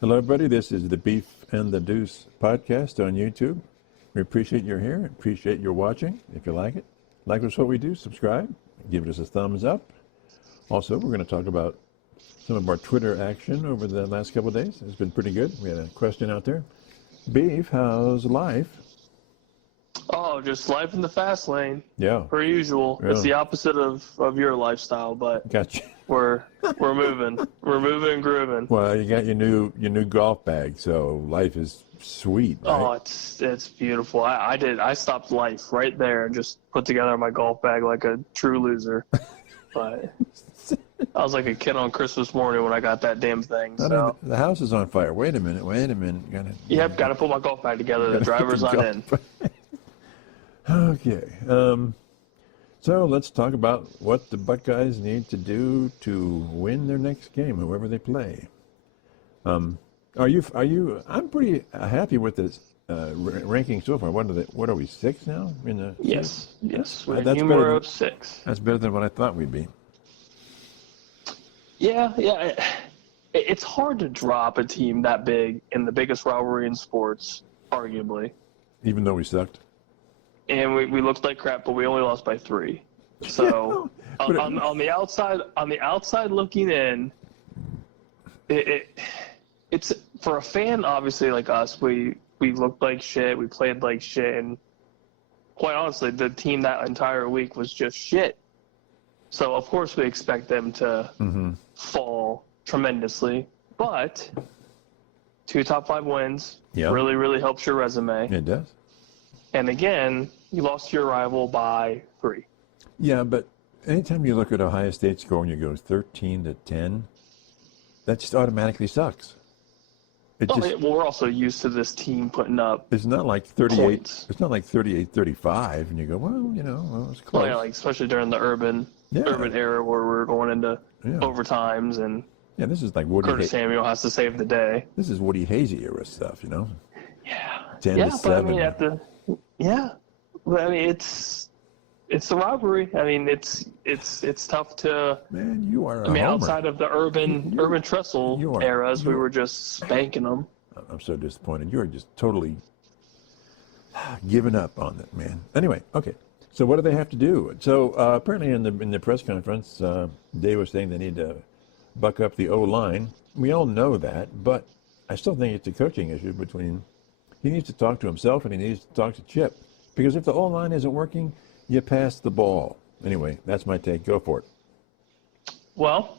Hello, everybody. This is the Beef and the Deuce podcast on YouTube. We appreciate you're here. Appreciate your watching. If you like it, like us what we do, subscribe, give us a thumbs up. Also, we're going to talk about some of our Twitter action over the last couple of days. It's been pretty good. We had a question out there. Beef, how's life? Oh, just life in the fast lane. Yeah. Per usual. Yeah. It's the opposite of your lifestyle, but gotcha. We're moving. We're moving and grooving. Well, you got your new golf bag, so life is sweet, right? Oh, it's beautiful. I stopped life right there and just put together my golf bag like a true loser. But I was like a kid on Christmas morning when I got that damn thing. So the house is on fire. Wait a minute. Got to put my golf bag together. The driver's not in. Okay. So let's talk about what the Buckeyes need to do to win their next game, whoever they play. I'm pretty happy with this ranking so far. What are we, 6 now? Yes. We're numero 6. That's better than what I thought we'd be. Yeah. It's hard to drop a team that big in the biggest rivalry in sports, arguably. Even though we sucked? And we looked like crap, but we only lost by 3. So on the outside looking in, it's for a fan obviously like us. We looked like shit. We played like shit, and quite honestly, the team that entire week was just shit. So of course we expect them to fall tremendously, but 2 top 5 wins really, really helps your resume. It does. And again, you lost to your rival by 3. Yeah, but anytime you look at Ohio State score and you go 13-10, that just automatically sucks. We're also used to this team putting up. It's not like 38. Points. It's not like 38-35, and you go, it's close. Well, yeah, especially during the urban era where we're going into overtimes and. Yeah, this is like Woody. Curtis Samuel has to save the day. This is Woody Hazy era stuff, Yeah. 10-7. But I mean, it's the rivalry. I mean, it's tough to. Man, you are. Homer. Outside of the urban trestle eras, we were just spanking them. I'm so disappointed. You are just totally giving up on it, man. Anyway, okay. So what do they have to do? So apparently in the press conference, Dave was saying they need to buck up the O-line. We all know that, but I still think it's a coaching issue between. He needs to talk to himself and he needs to talk to Chip, because if the O-line isn't working, you pass the ball. Anyway, that's my take. Go for it. Well,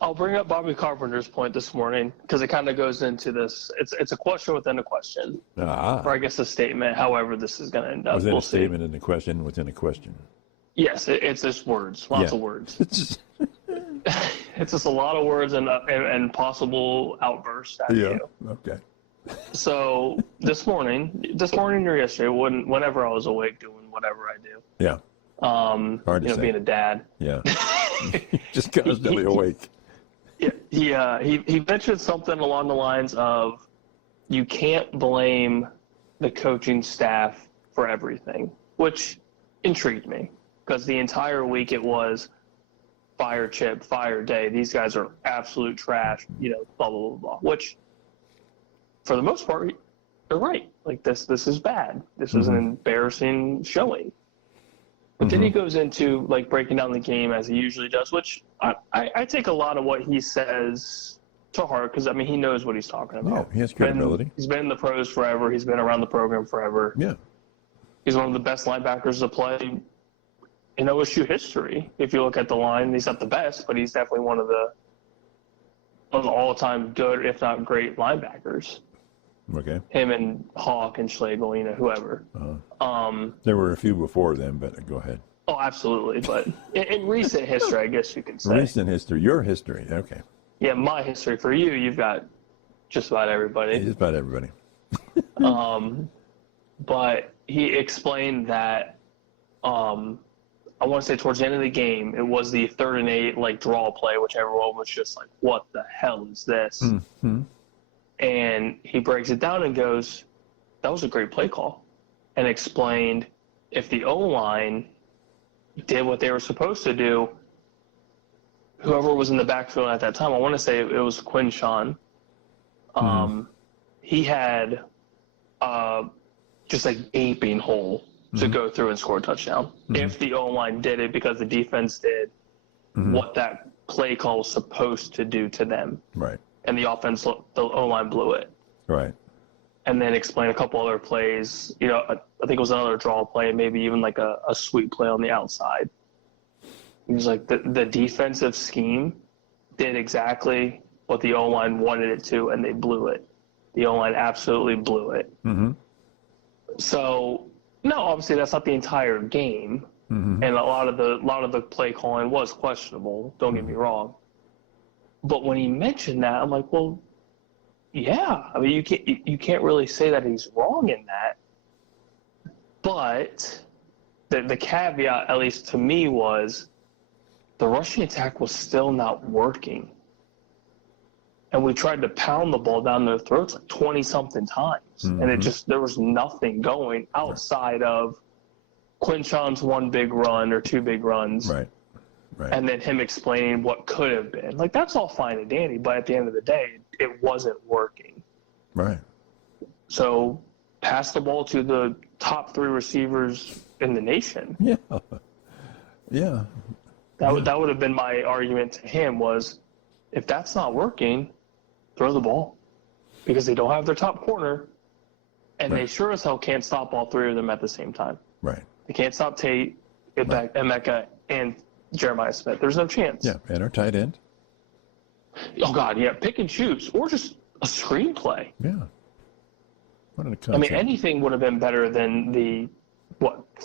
I'll bring up Bobby Carpenter's point this morning because it kind of goes into this. It's a question within a question. Or I guess a statement, however this is going to end up. Within a statement and a question within a question. Yes, it's just words. Lots of words. It's just a lot of words and possible outbursts out of you. Okay. So this morning or yesterday, whenever I was awake doing whatever I do. Yeah. Hard to say. Being a dad. Yeah. Just constantly awake. Yeah. He mentioned something along the lines of, you can't blame the coaching staff for everything, which intrigued me because the entire week it was fire Chip, fire Day. These guys are absolute trash. Blah blah blah blah. Which, for the most part, they're right. Like this is bad. This is an embarrassing showing. But then he goes into like breaking down the game as he usually does, which I take a lot of what he says to heart because he knows what he's talking about. Yeah, he has credibility. He's been in the pros forever. He's been around the program forever. Yeah. He's one of the best linebackers to play in OSU history. If you look at the line, he's not the best, but he's definitely one of the all-time good, if not great, linebackers. Okay. Him and Hawk and Schlegel, whoever. There were a few before them, but go ahead. Oh, absolutely. But in recent history, I guess you could say. Recent history. Your history. Okay. Yeah, my history. For you, you've got just about everybody. Just about everybody. But he explained that I want to say towards the end of the game, it was the 3rd and 8 like draw play, which everyone was just like, what the hell is this? Mm-hmm. And he breaks it down and goes, that was a great play call, and explained if the O-line did what they were supposed to do, whoever was in the backfield at that time, I want to say it was Quinshawn, He had just a gaping hole to go through and score a touchdown. If the O-line did it because the defense did what that play call was supposed to do to them. Right. And the O-line blew it. Right. And then explain a couple other plays. You know, I think it was another draw play, maybe even like a sweep play on the outside. He was like, the defensive scheme did exactly what the O-line wanted it to, and they blew it. The O-line absolutely blew it. So, no, obviously that's not the entire game, and a lot of the play calling was questionable. Don't get me wrong, but when he mentioned that, I'm like, well, yeah. I mean, you can't really say that he's wrong in that. But the caveat, at least to me, was the rushing attack was still not working. And we tried to pound the ball down their throats like 20-something times. And there was nothing going outside of Quinshon's one big run or two big runs. Right. Right. And then him explaining what could have been. Like, that's all fine and dandy, but at the end of the day, it wasn't working. Right. So pass the ball to the top 3 receivers in the nation. Yeah. Yeah. That would have been my argument to him was, if that's not working, throw the ball. Because they don't have their top corner, and they sure as hell can't stop all 3 of them at the same time. Right. They can't stop Tate, Emeka, and Jeremiah Smith. There's no chance. Yeah, and our tight end. Oh, God, yeah. Pick and choose. Or just a screenplay. Yeah. What an concept. I mean, anything would have been better than the,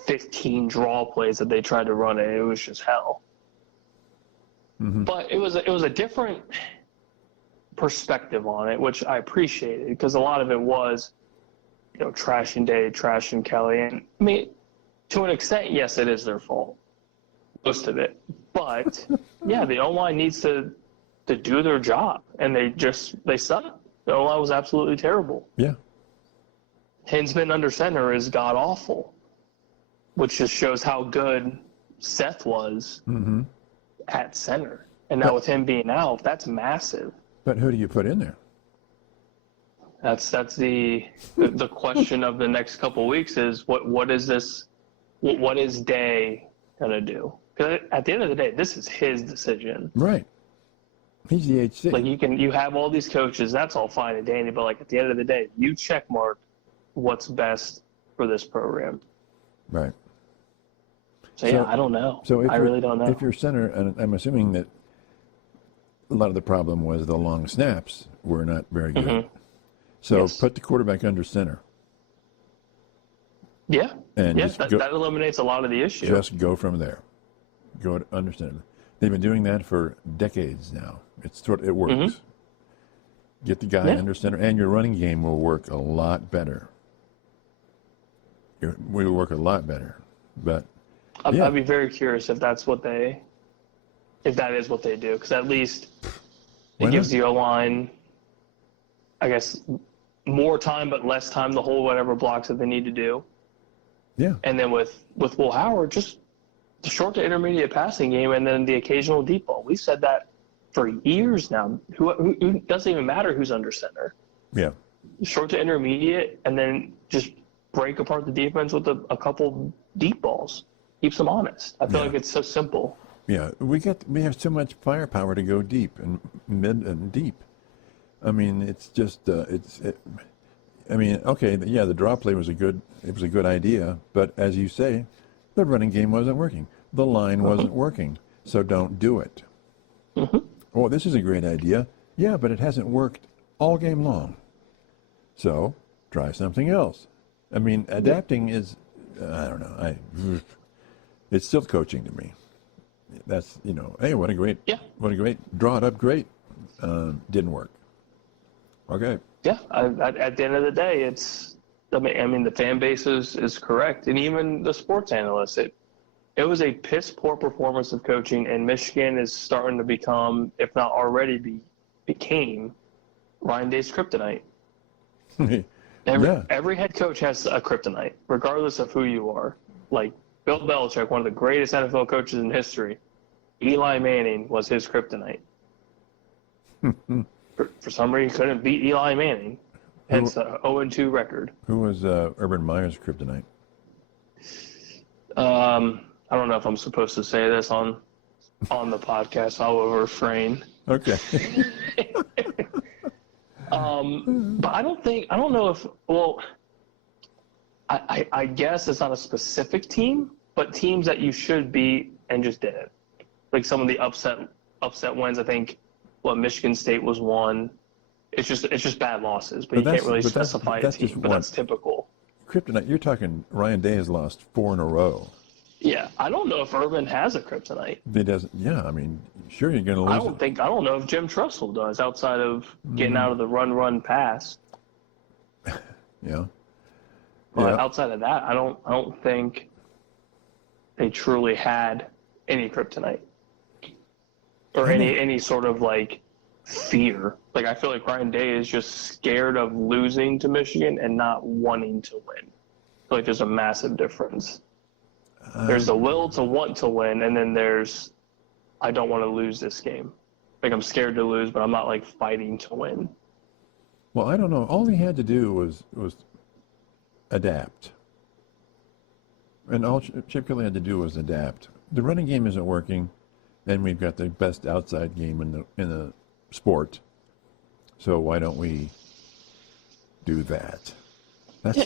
15 draw plays that they tried to run. It was just hell. But it was a different perspective on it, which I appreciated, because a lot of it was, trashing Day, trashing Kelly. And, I mean, to an extent, yes, it is their fault. Most of it. But, yeah, the O-line needs to do their job. And they suck. The O-line was absolutely terrible. Yeah. Hinsman under center is god-awful, which just shows how good Seth was at center. And now with him being out, that's massive. But who do you put in there? That's the question of the next couple of weeks is what is this? What is Day gonna do? Because at the end of the day, this is his decision. Right. He's the HC. Like you have all these coaches, that's all fine and dandy, but like at the end of the day, you check mark what's best for this program. Right. So yeah, I don't know. So I really don't know. If you're center, and I'm assuming that a lot of the problem was the long snaps were not very good. So put the quarterback under center. Yeah. And that eliminates a lot of the issue. Just go from there. Go to under center. They've been doing that for decades now. It works. Get the guy under center, and your running game will work a lot better. Will work a lot better. But I'd be very curious if that is what they do, because at least it gives the O-line, I guess, more time but less time to hold whatever blocks that they need to do. Yeah. And then with Will Howard, just the short to intermediate passing game and then the occasional deep ball. We've said that for years now. Who doesn't even matter who's under center. Yeah. Short to intermediate, and then just break apart the defense with a couple deep balls. Keeps them honest. I feel like it's so simple. Yeah, we have so much firepower to go deep and mid and deep. I mean, it's just the draw play was a good idea, but as you say, the running game wasn't working. The line wasn't working, so don't do it. Oh, this is a great idea. Yeah, but it hasn't worked all game long. So try something else. I mean, adapting is, I don't know. It's still coaching to me. That's, hey, what a great, draw it up great. Didn't work. Okay. Yeah, at the end of the day, I mean, the fan base is correct. And even the sports analysts, it was a piss poor performance of coaching, and Michigan is starting to become, if not already became, Ryan Day's kryptonite. Every head coach has a kryptonite, regardless of who you are. Like Bill Belichick, one of the greatest NFL coaches in history, Eli Manning was his kryptonite. for some reason couldn't beat Eli Manning. Hence a 0-2 record. Who was Urban Meyer's kryptonite? I don't know if I'm supposed to say this on the podcast. I will refrain. Okay. But I don't know if, well, I guess it's not a specific team, but teams that you should beat and just didn't. Like some of the upset wins, I think, Michigan State was one. It's just bad losses, but you can't really specify a team, but that's typical. Kryptonite, you're talking Ryan Day has lost 4 in a row. Yeah, I don't know if Urban has a kryptonite. He doesn't. Yeah, I mean, sure you're going to lose. I don't know if Jim Tressel does outside of getting out of the run pass. Yeah. But outside of that, I don't think they truly had any kryptonite or any sort of like fear. Like I feel like Ryan Day is just scared of losing to Michigan and not wanting to win. I feel like there's a massive difference. There's the will to want to win, and then there's I don't want to lose this game. Like I'm scared to lose, but I'm not like fighting to win. Well, I don't know. All he had to do was adapt. And all Chip Kelly had to do was adapt. The running game isn't working, and we've got the best outside game in the sport. So why don't we do that?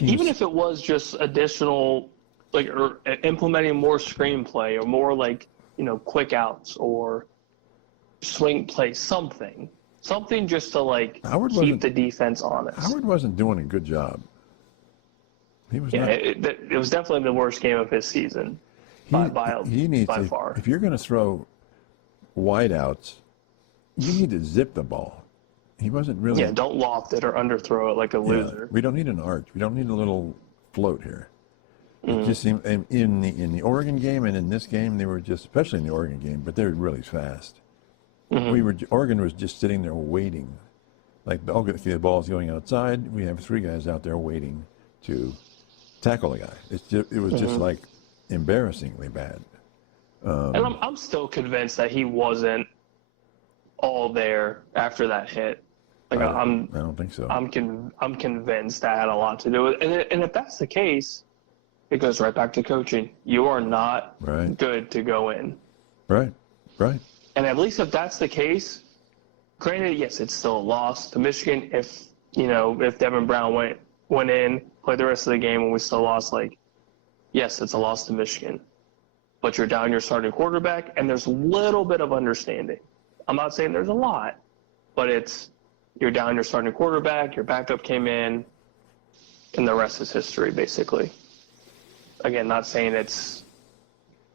Even if it was just additional, like or implementing more screenplay or more like quick outs or swing play, something just to like keep the defense honest. Howard wasn't doing a good job. He was not. It was definitely the worst game of his season by far. If you're going to throw wideouts, you need to zip the ball. He wasn't really. Yeah, don't loft it or underthrow it like a loser. We don't need an arch. We don't need a little float here. It just seemed in the Oregon game and in this game they were just, especially in the Oregon game, but they were really fast. Oregon was just sitting there waiting, like the ball's going outside. We have 3 guys out there waiting to tackle the guy. It was just like embarrassingly bad. And I'm still convinced that he wasn't all there after that hit. Like I don't think so. I'm convinced that had a lot to do with it. And if that's the case, it goes right back to coaching. You are not good to go in. Right. And at least if that's the case, granted, yes, it's still a loss to Michigan. If Devin Brown went in, played the rest of the game, and we still lost, yes, it's a loss to Michigan. But you're down your starting quarterback, and there's a little bit of understanding. I'm not saying there's a lot, but you're down your starting quarterback, your backup came in, and the rest is history, basically. Again, not saying it's,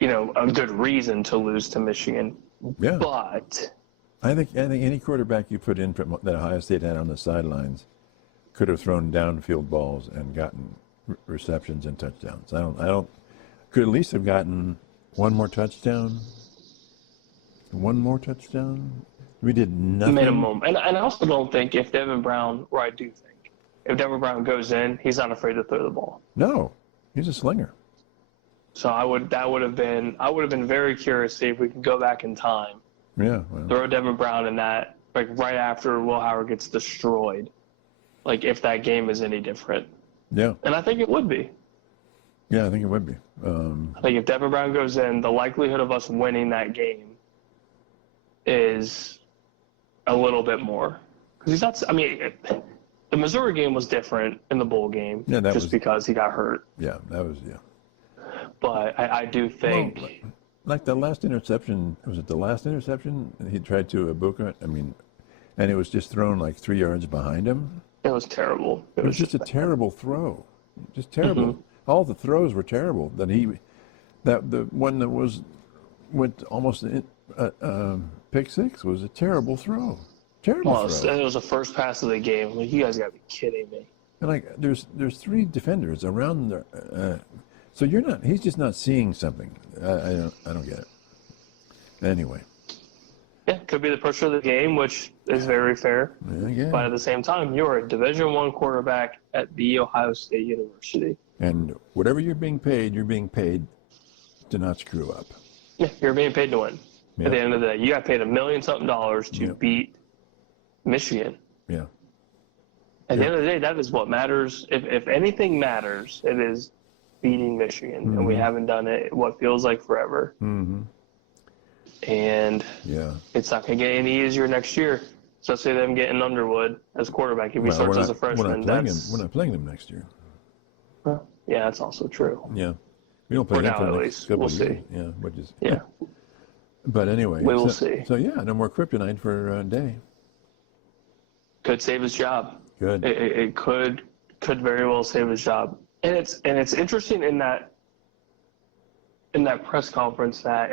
a good reason to lose to Michigan. Yeah. But I think any quarterback you put in from that Ohio State had on the sidelines could have thrown downfield balls and gotten receptions and touchdowns. Could at least have gotten one more touchdown. We did nothing. Minimum. And I also don't think if Devin Brown, or I do think, if Devin Brown goes in, he's not afraid to throw the ball. No, he's a slinger. So I would have been very curious to see if we could go back in time. Yeah. Throw Devin Brown in that, right after Will Howard gets destroyed. If that game is any different. Yeah. And I think it would be. Yeah, I think it would be. I think if Devin Brown goes in, the likelihood of us winning that game is a little bit more. Because he's not, the Missouri game was different in the bowl game because he got hurt. Yeah, that was. But I do think. Well, like the last interception, was it the last interception? He tried to Ibuka, and it was just thrown 3 yards behind him. It was terrible. It was just a terrible throw. Just terrible. All the throws were terrible. The one that went almost pick 6 was a terrible throw. Terrible throw. It was the first pass of the game. You guys got to be kidding me. And there's 3 defenders around there. So he's just not seeing something. I don't get it. Anyway. Yeah, could be the pressure of the game, which is very fair. Yeah. But at the same time, you're a Division I quarterback at The Ohio State University. And whatever you're being paid to not screw up. Yeah, you're being paid to win. Yep. At the end of the day, you got paid $1 million something to beat Michigan. Yeah. At the end of the day, that is what matters. If anything matters, it is beating Michigan, and we haven't done it what feels like forever. Mm-hmm. And Yeah. it's not going to get any easier next year, especially them getting Underwood as quarterback. If he starts as a freshman, we're not playing them next year. Yeah, that's also true. Yeah. We don't play For them now, for the at next least. couple We'll of see. years. Yeah, which is Yeah. But anyway, We will see. So yeah, no more kryptonite for Day. Could save his job. Good. It could very well save his job. And it's interesting in that press conference that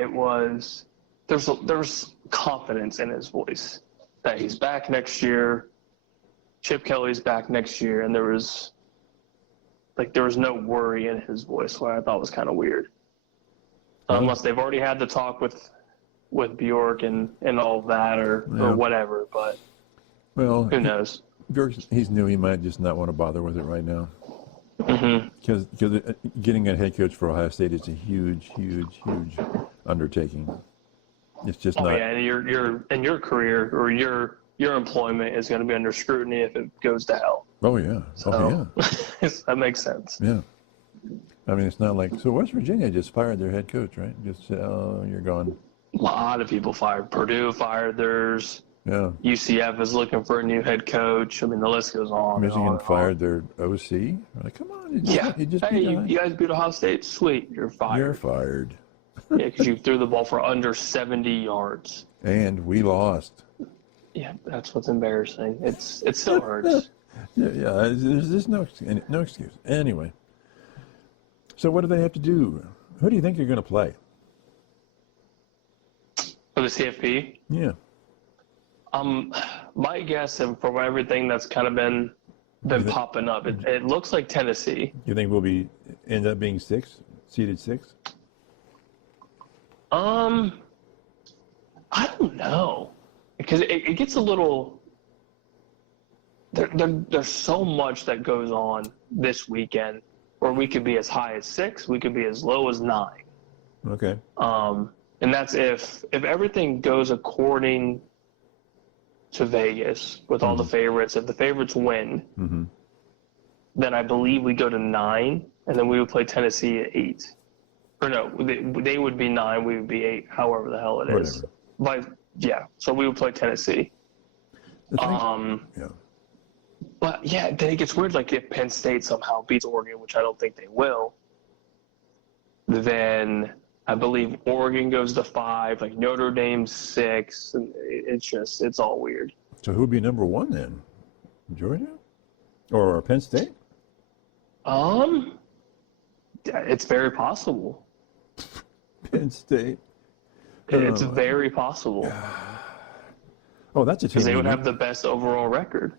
there's confidence in his voice that he's back next year. Chip Kelly's back next year, and there was no worry in his voice, what I thought was kind of weird. Unless they've already had the talk with Bjork and all of that or whatever, but who knows? Bjork, he's new. He might just not want to bother with it right now. Mm-hmm. Because getting a head coach for Ohio State is a huge, huge, huge undertaking. It's just not. Yeah, and your career or your employment is going to be under scrutiny if it goes to hell. Oh yeah. So, that makes sense. Yeah. I mean, it's not like West Virginia just fired their head coach, right? Just said, "Oh, you're gone." A lot of people fired. Purdue fired theirs. Yeah. UCF is looking for a new head coach. I mean, the list goes on. Michigan fired their OC. Like, come on. You guys beat Ohio State? Sweet. You're fired. You're fired. Yeah, because you threw the ball for under 70 yards. And we lost. Yeah, that's what's embarrassing. It still hurts. Yeah. There's no excuse. Anyway. So what do they have to do? Who do you think you're going to play? For the CFP? Yeah. My guess, and from everything that's kind of been popping up, it looks like Tennessee. You think we'll end up being seeded six? I don't know, because it gets a little. There's so much that goes on this weekend, where we could be as high as 6, we could be as low as 9. Okay. And that's if everything goes according to Vegas with all the favorites. If the favorites win, then I believe we go to 9, and then we would play Tennessee at 8. Or no, they would be 9, we would be 8, however the hell it is. So we would play Tennessee. Yeah. But yeah, then it gets weird. Like if Penn State somehow beats Oregon, which I don't think they will, then I believe Oregon goes to 5, like Notre Dame's 6, and it's all weird. So who'd be number 1 then? Georgia? Or Penn State? It's very possible. Penn State. It's very possible. Oh, that's a team. Because they would have the best overall record.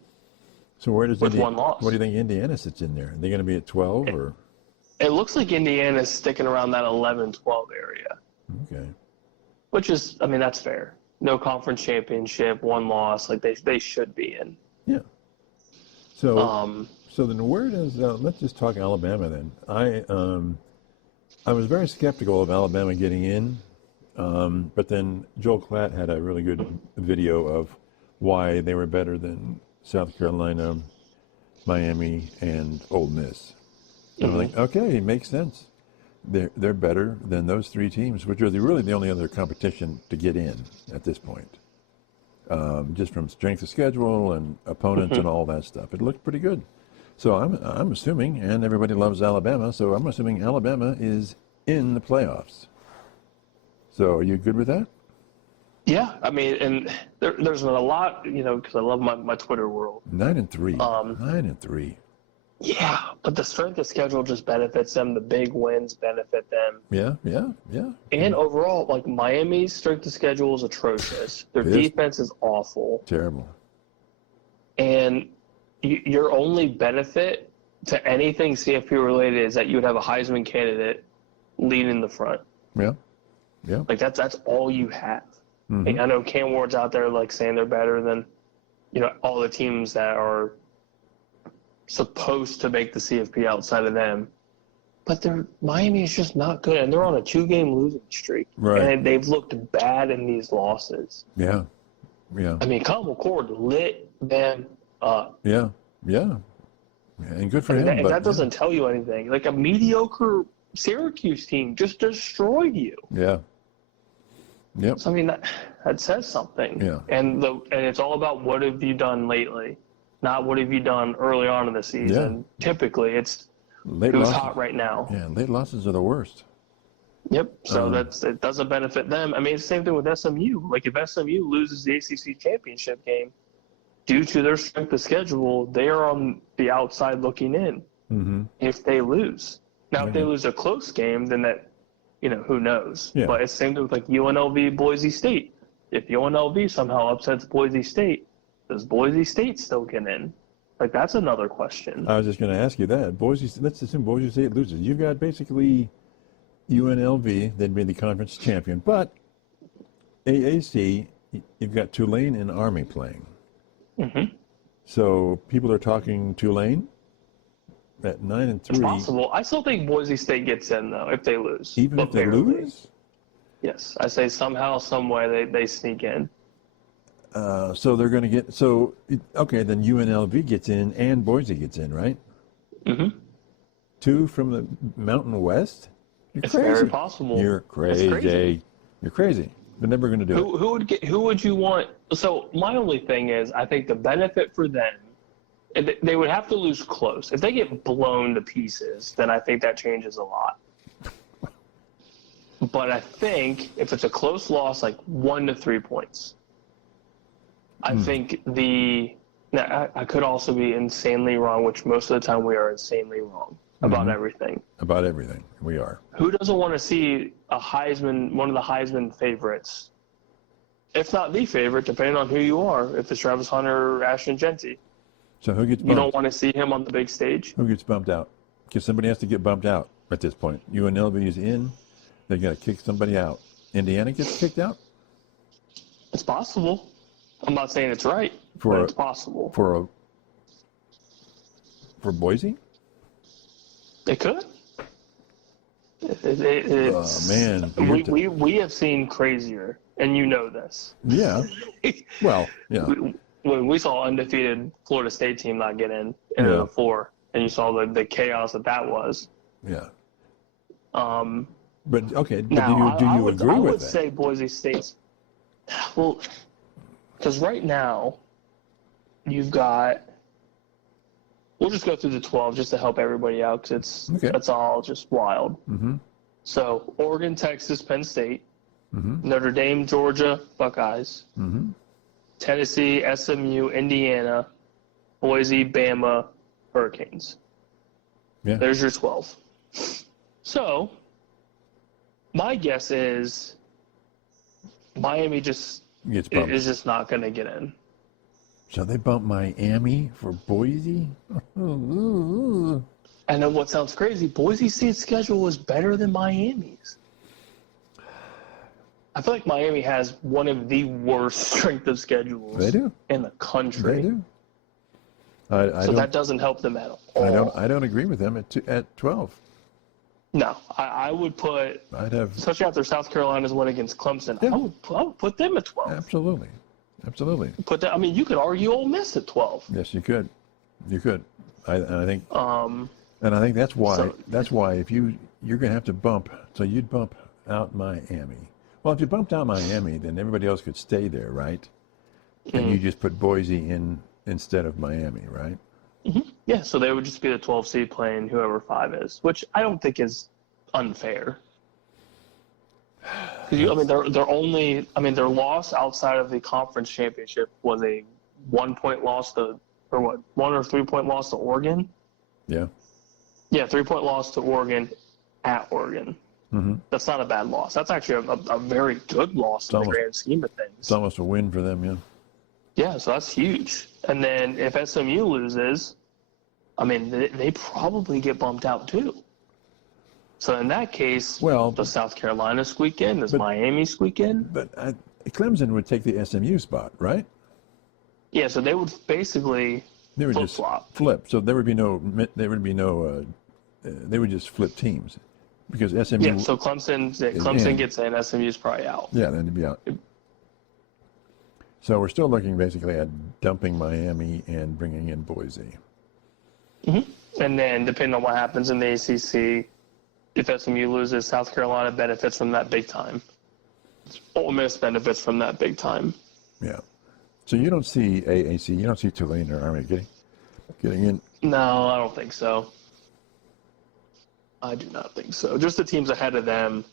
So where does with 1 loss? What do you think Indiana sits in there? Are they going to be at 12 or? It looks like Indiana's sticking around that 11-12 area. Okay. Which is, I mean, that's fair. No conference championship, 1 loss, like they should be in. Yeah. So then where does let's just talk Alabama then. I was very skeptical of Alabama getting in, but then Joel Klatt had a really good video of why they were better than South Carolina, Miami, and Ole Miss. And I'm like, okay, it makes sense. They're better than those 3 teams, which are really the only other competition to get in at this point. Just from strength of schedule and opponents and all that stuff, it looked pretty good. So I'm assuming, and everybody loves Alabama, so I'm assuming Alabama is in the playoffs. So are you good with that? Yeah, I mean, and there's been a lot, because I love my Twitter world. 9-3. 9-3. Yeah, but the strength of schedule just benefits them. The big wins benefit them. Yeah. And overall, like Miami's strength of schedule is atrocious. Their defense is awful. Terrible. And your only benefit to anything CFP related is that you would have a Heisman candidate leading the front. Yeah. Like that's all you have. Like, I know Cam Ward's out there like saying they're better than, all the teams that are supposed to make the CFP outside of them. But Miami is just not good, and they're on a 2-game losing streak. Right. And they've looked bad in these losses. Yeah. I mean, Kyle McCord lit Man, Yeah, and good for him. and but that doesn't tell you anything. Like a mediocre Syracuse team just destroyed you. Yeah. Yep. So I mean that says something. Yeah. And it's all about what have you done lately, not what have you done early on in the season. Yeah. Typically, it's Late who's losses. hot right now. Yeah, late losses are the worst. Yep. So it doesn't benefit them. I mean, it's the same thing with SMU. Like if SMU loses the ACC championship game, due to their strength of schedule, they are on the outside looking in. Mm-hmm. If they lose, now if they lose a close game, then that, who knows? Yeah. But it's the same thing with like UNLV, Boise State. If UNLV somehow upsets Boise State, does Boise State still get in? Like that's another question. I was just going to ask you that. Let's assume Boise State loses. You've got basically UNLV, they'd be the conference champion, but AAC, you've got Tulane and Army playing. Mm-hmm. So people are talking Tulane at 9-3. It's possible. I still think Boise State gets in though if they lose. Even but if they barely. lose? Yes, I say somehow, some way they sneak in. So they're going to get okay. Then UNLV gets in and Boise gets in, right? Mm-hmm. 2 from the Mountain West. It's very possible. You're crazy. You're crazy. They're never going to do it. Who would you want? So my only thing is, I think the benefit for them, they would have to lose close. If they get blown to pieces, then I think that changes a lot. But I think if it's a close loss, like 1 to 3 points, I think now, I could also be insanely wrong, which most of the time we are insanely wrong about everything. About everything. We are. Who doesn't want to see one of the Heisman favorites, if not the favorite, depending on who you are, if it's Travis Hunter or Ashton Genty? So who gets bumped? You don't want to see him on the big stage? Who gets bumped out? Because somebody has to get bumped out at this point. UNLV is in. They got to kick somebody out. Indiana gets kicked out? It's possible. I'm not saying it's right, but it's possible. For Boise? They could. Man. We have seen crazier, and you know this. Yeah. Well, yeah. When we saw undefeated Florida State team not get in the 4, and you saw the chaos that was. Yeah. But okay, but now, do you agree with that? I would say Boise State's. Well, because right now you've got. We'll just go through the 12 just to help everybody out because it's all just wild. Mm-hmm. So Oregon, Texas, Penn State, Mm-hmm. Notre Dame, Georgia, Buckeyes, Mm-hmm. Tennessee, SMU, Indiana, Boise, Bama, Hurricanes. Yeah. There's your 12. So my guess is Miami is just not going to get in. So they bumped Miami for Boise? And then what sounds crazy, Boise State's schedule was better than Miami's. I feel like Miami has one of the worst strength of schedules in the country. They do. So that doesn't help them at all. I don't agree with them at 12. No, I would put, especially after South Carolina's win against Clemson, I would put them at 12. Absolutely. Put that. I mean, you could argue Ole Miss at 12. Yes, you could. I think. And I think that's why. That's why if you're going to have to bump. So you'd bump out Miami. Well, if you bumped out Miami, then everybody else could stay there, right? And you just put Boise in instead of Miami, right? Mm-hmm. Yeah. So they would just be the 12 seed playing whoever 5 is, which I don't think is unfair. Because their loss outside of the conference championship was a 1-point loss to, or what, 1 or 3 point loss to Oregon. Yeah. Yeah, 3-point loss to Oregon at Oregon. Mm-hmm. That's not a bad loss. That's actually a very good loss in the grand scheme of things. It's almost a win for them, yeah. Yeah, so that's huge. And then if SMU loses, I mean, they probably get bumped out too. So in that case, does South Carolina squeak in? Does Miami squeak in? But Clemson would take the SMU spot, right? Yeah, so they would basically flip-flop. Flip. So there would be no. They would just flip teams, because SMU. Yeah. So Clemson gets in. SMU's probably out. Yeah, then they'd be out. So we're still looking basically at dumping Miami and bringing in Boise. Mm-hmm. And then depending on what happens in the ACC, if SMU loses, South Carolina benefits from that big time. Ole Miss benefits from that big time. Yeah. So you don't see AAC, you don't see Tulane or Army getting in? No, I don't think so. I do not think so. Just the teams ahead of them.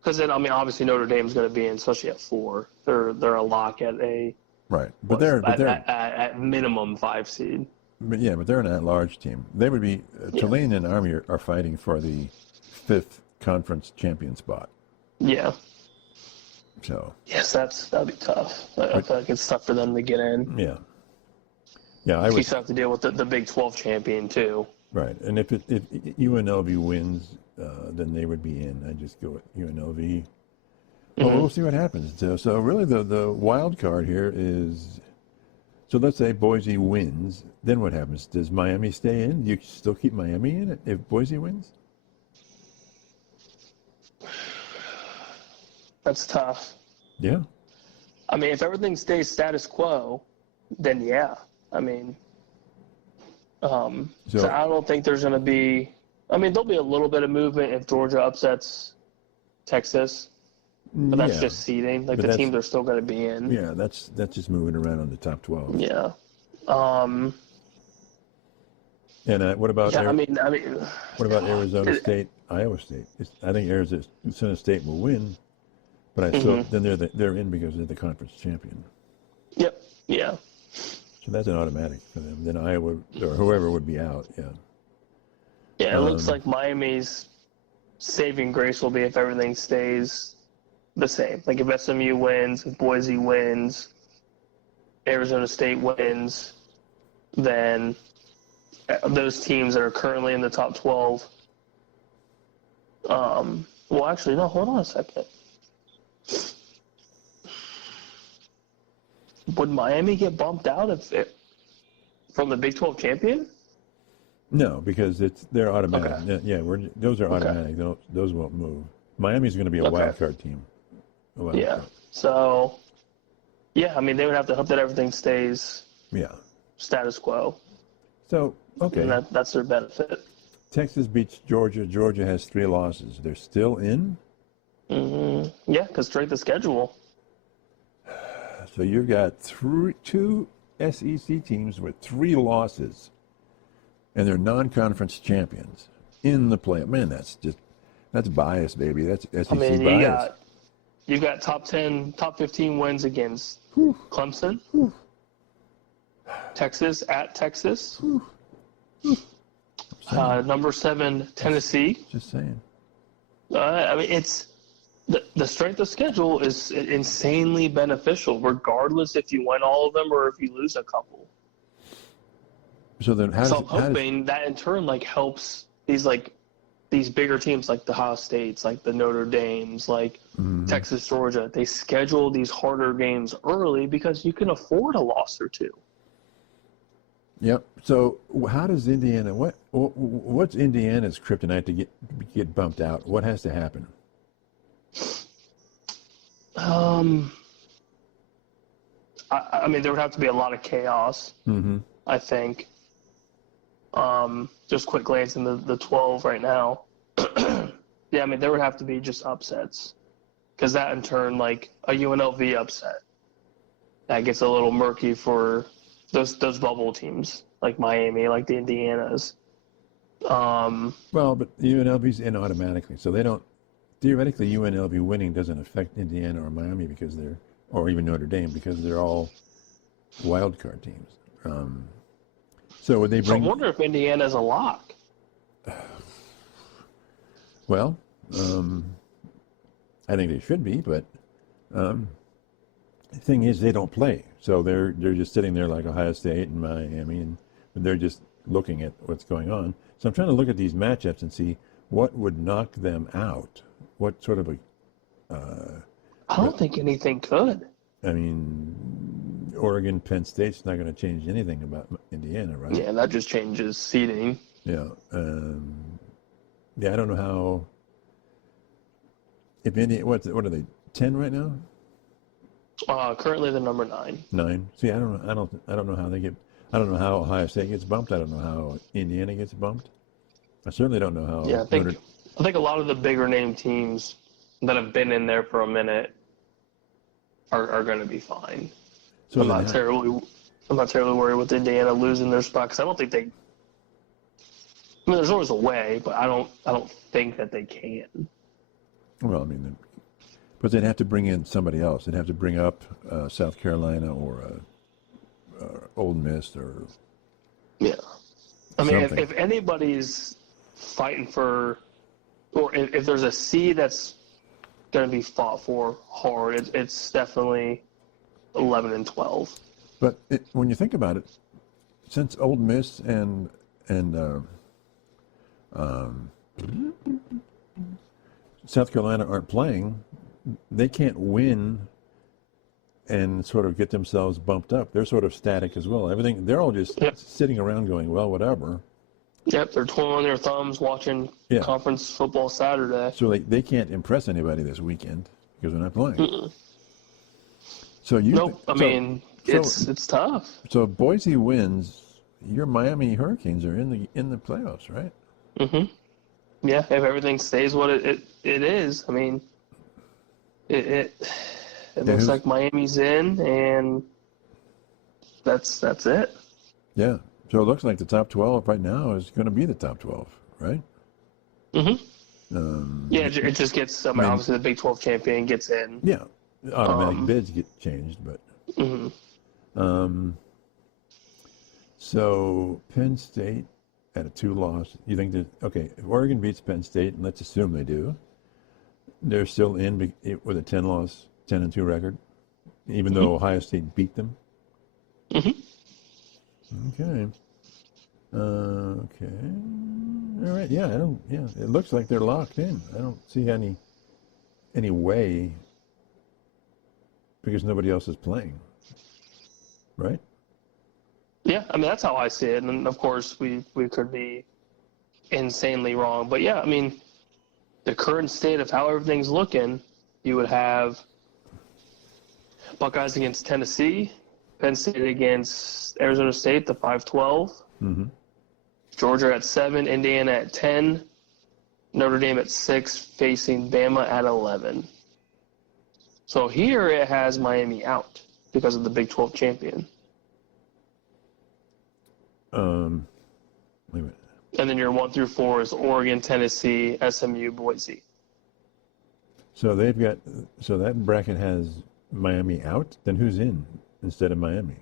Because then, I mean, obviously Notre Dame's going to be in, especially at 4. They're a lock at a Right. But they're at minimum 5 seed. But they're an at-large team. They would be Tulane and Army are fighting for the 5th conference champion spot. Yeah. So. Yes, that'd be tough. I feel like it's tough for them to get in. Yeah. Yeah, I would. You still have to deal with the Big 12 champion too. Right, and if UNLV wins, then they would be in. I just go with UNLV. Well, we'll see what happens. So really, the wild card here is. So let's say Boise wins. Then what happens? Does Miami stay in? Do you still keep Miami in it if Boise wins? That's tough. Yeah. I mean, if everything stays status quo, then yeah. I mean, so I don't think there's going to be. I mean, there'll be a little bit of movement if Georgia upsets Texas, but that's just seeding. Like the teams are still going to be in. Yeah, that's just moving around on the top 12. Yeah. And what about? Yeah, what about Arizona State, Iowa State? I think Arizona State will win, but then they're in because they're the conference champion. Yep. Yeah. So that's an automatic for them. Then Iowa or whoever would be out. Yeah. Yeah, it looks like Miami's saving grace will be if everything stays the same. Like if SMU wins, if Boise wins, Arizona State wins, then those teams that are currently in the top 12. Well, actually, no. Hold on a second. Would Miami get bumped out from the Big 12 champion? No, because they're automatic. Okay. Yeah, those are automatic. Okay. Those won't move. Miami's going to be a wild card team. Yeah. So, yeah, I mean, they would have to hope that everything stays status quo. So, okay. And that's their benefit. Texas beats Georgia. Georgia has 3 losses. They're still in? Mm-hmm. Yeah, because straight the schedule. So you've got 2 SEC teams with 3 losses, and they're non-conference champions in the play. Man, that's bias, baby. That's SEC bias. You got top 15 wins against Clemson, Texas at Texas, number 7 Tennessee. Just saying. I mean, it's. The strength of schedule is insanely beneficial, regardless if you win all of them or if you lose a couple. So then, I'm hoping that in turn helps these bigger teams like the Ohio States, like the Notre Dames, like Texas, Georgia. They schedule these harder games early because you can afford a loss or 2. Yep. So how does Indiana? What's Indiana's kryptonite to get bumped out? What has to happen? I mean, there would have to be a lot of chaos, I think. Just quick glance in the 12 right now. Yeah, I mean, there would have to be just upsets. Because that, in turn, like a UNLV upset, that gets a little murky for those bubble teams, like Miami, like the Indianas. Well, but UNLV's in automatically, so they don't. Theoretically, UNLV winning doesn't affect Indiana or Miami or even Notre Dame because they're all wild card teams. So would they bring? I wonder if Indiana's a lock. Well, I think they should be, but the thing is they don't play, so they're just sitting there like Ohio State and Miami, and they're just looking at what's going on. So I'm trying to look at these matchups and see what would knock them out. What sort of I don't think anything could. I mean, Oregon, Penn State's not going to change anything about Indiana, right? Yeah, that just changes seeding. Yeah. I don't know how. If Indiana, what are they? 10 right now? Currently the number 9. 9. See, I don't know. I don't know how they get. I don't know how Ohio State gets bumped. I don't know how Indiana gets bumped. I certainly don't know how. Yeah, I think a lot of the bigger name teams that have been in there for a minute are going to be fine. So I'm not terribly worried with Indiana losing their spot because I don't think they. I mean, there's always a way, but I don't think that they can. Well, I mean, but they'd have to bring in somebody else. They'd have to bring up South Carolina or Ole Miss or. Yeah, I mean, something. if anybody's fighting for, or if there's a seed that's going to be fought for hard, it's definitely 11 and 12. But when you think about it, since Ole Miss and South Carolina aren't playing, they can't win and sort of get themselves bumped up. They're sort of static as well. They're all just sitting around going, well, whatever. Yep, they're twiddling their thumbs watching conference football Saturday. So they can't impress anybody this weekend because they're not playing. Mm-mm. So it's tough. So if Boise wins, your Miami Hurricanes are in the playoffs, right? Mm-hmm. Yeah, if everything stays what it is, I mean, it looks like Miami's in, and that's it. Yeah. So it looks like the top 12 right now is going to be the top 12, right? Mm-hmm. It just gets, obviously the Big 12 champion gets in. Yeah. Automatic bids get changed, but. Mm-hmm. So Penn State at a 2-loss, you think that, okay, if Oregon beats Penn State, and let's assume they do, they're still in with a 10-2 record, even though Ohio State beat them? Mm-hmm. Okay. Okay. All right. Yeah. It looks like they're locked in. I don't see any way because nobody else is playing. Right? Yeah. I mean, that's how I see it. And of course we could be insanely wrong, but yeah, I mean, the current state of how everything's looking, you would have Buckeyes against Tennessee, Penn State against Arizona State, the 5-12. Mm-hmm. Georgia at 7, Indiana at 10, Notre Dame at 6, facing Bama at 11. So here it has Miami out because of the Big 12 champion. Wait a minute. And then your 1 through 4 is Oregon, Tennessee, SMU, Boise. So that bracket has Miami out. Then who's in instead of Miami?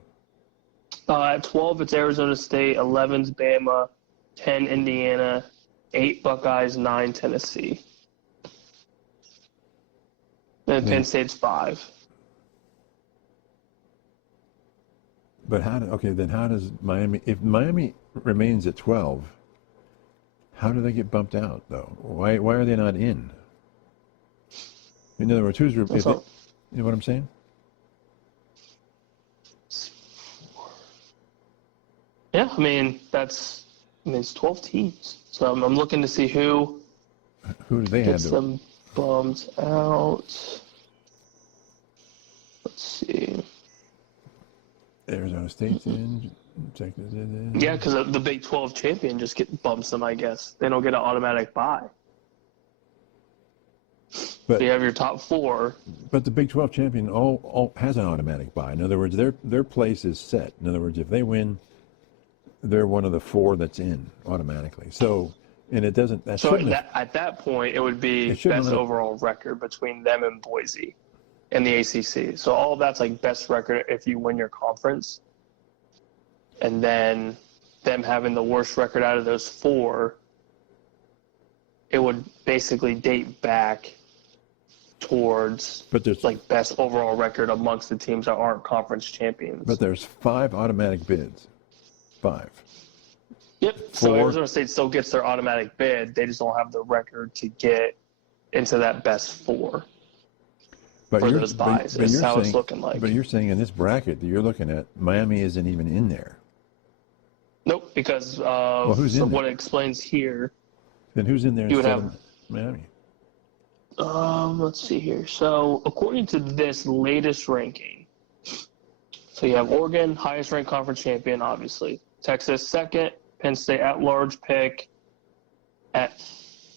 At 12, it's Arizona State. 11's Bama. 10, Indiana. 8, Buckeyes. 9, Tennessee. And Penn State's 5. But how does Miami, if Miami remains at 12, how do they get bumped out, though? Why are they not in? In other words, you know what I'm saying? Yeah, I mean, it's 12 teams. So I'm looking to see who do they gets have them bumped out. Let's see. Arizona State's in. Texas is in. Yeah, because the Big 12 champion just bumps them, I guess. They don't get an automatic bye. But so you have your top 4. But the Big 12 champion all has an automatic bye. In other words, their place is set. In other words, if they win, they're one of the 4 that's in automatically. So, and it doesn't. At that point, it would be best overall record between them and Boise and the ACC. So all of that's like best record if you win your conference. And then them having the worst record out of those 4, it would basically date back towards like best overall record amongst the teams that aren't conference champions. But there's 5 automatic bids. 5. Yep. 4. So Arizona State still gets their automatic bid. They just don't have the record to get into that best 4 for those buys. Is how it's looking like. But you're saying in this bracket that you're looking at, Miami isn't even in there. Nope, because of what it explains here. Then who's in there instead of Miami? Let's see here. So according to this latest ranking, so you have Oregon, highest ranked conference champion, obviously. Texas second, Penn State at-large pick at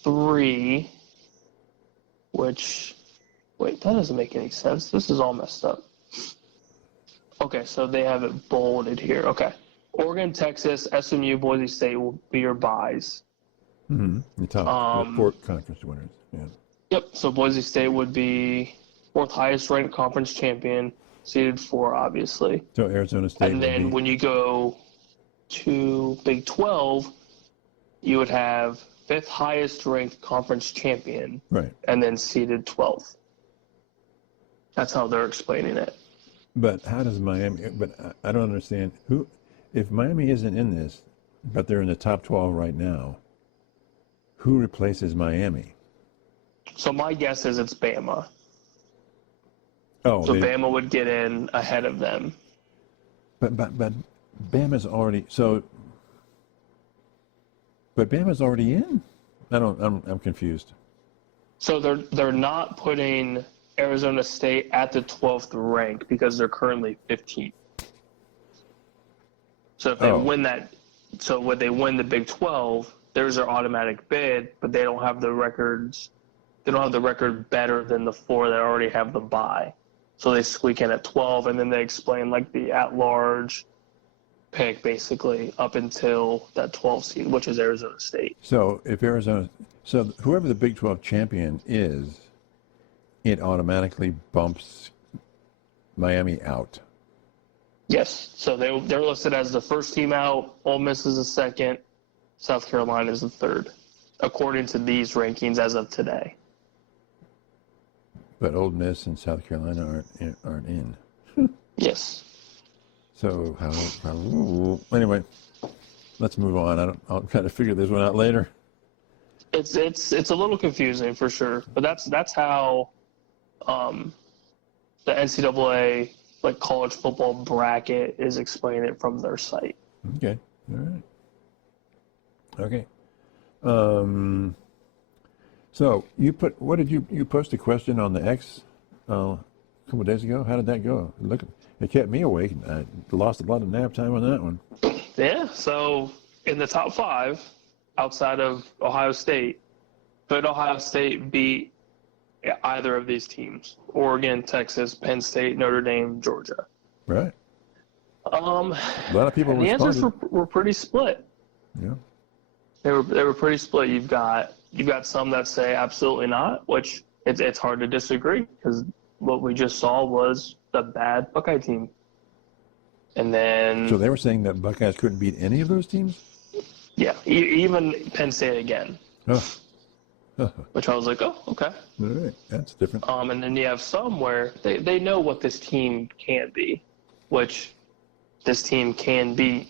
3, which, wait, that doesn't make any sense. This is all messed up. Okay, so they have it bolded here. Okay. Oregon, Texas, SMU, Boise State will be your buys. Mm-hmm. The top 4 conference winners. Yeah. Yep, so Boise State would be 4th highest ranked conference champion, seeded 4, obviously. So Arizona State And then when you go to Big 12, you would have 5th highest ranked conference champion, right, and then seeded 12th. That's how they're explaining it. But how does Miami? But I don't understand who. If Miami isn't in this, but they're in the top 12 right now, who replaces Miami? So my guess is it's Bama. Oh, So Bama would get in ahead of them. But Bama's already so. But Bama's already in. I'm confused. So they're not putting Arizona State at the 12th rank because they're currently 15th. So if they win that, so when they win the Big 12, there's their automatic bid, but they don't have the records. They don't have the record better than the 4 that already have the bye. So they squeak in at 12, and then they explain like the at-large pick basically up until that 12 seed, which is Arizona State. So so whoever the Big 12 champion is, it automatically bumps Miami out. Yes. So they're listed as the first team out. Ole Miss is the second. South Carolina is the third, according to these rankings as of today. But Ole Miss and South Carolina aren't in. Yes. So anyway, let's move on. I'll try to figure this one out later. It's a little confusing for sure, but that's how the NCAA like college football bracket is explaining it from their site. Okay. All right. Okay. So you post a question on the X a couple of days ago? How did that go? Look, it kept me awake. I lost a lot of nap time on that one. Yeah. So in the top 5, outside of Ohio State, could Ohio State beat either of these teams? Oregon, Texas, Penn State, Notre Dame, Georgia. Right. A lot of people the responded. answers were pretty split. Yeah. They were pretty split. You've got some that say absolutely not, which it's hard to disagree because what we just saw was the bad Buckeye team. And then So they were saying that Buckeyes couldn't beat any of those teams? yeah, even Penn State again. Oh. Which I was like, oh, okay. All right. That's different. And then you have some where they know what this team can be, which this team can beat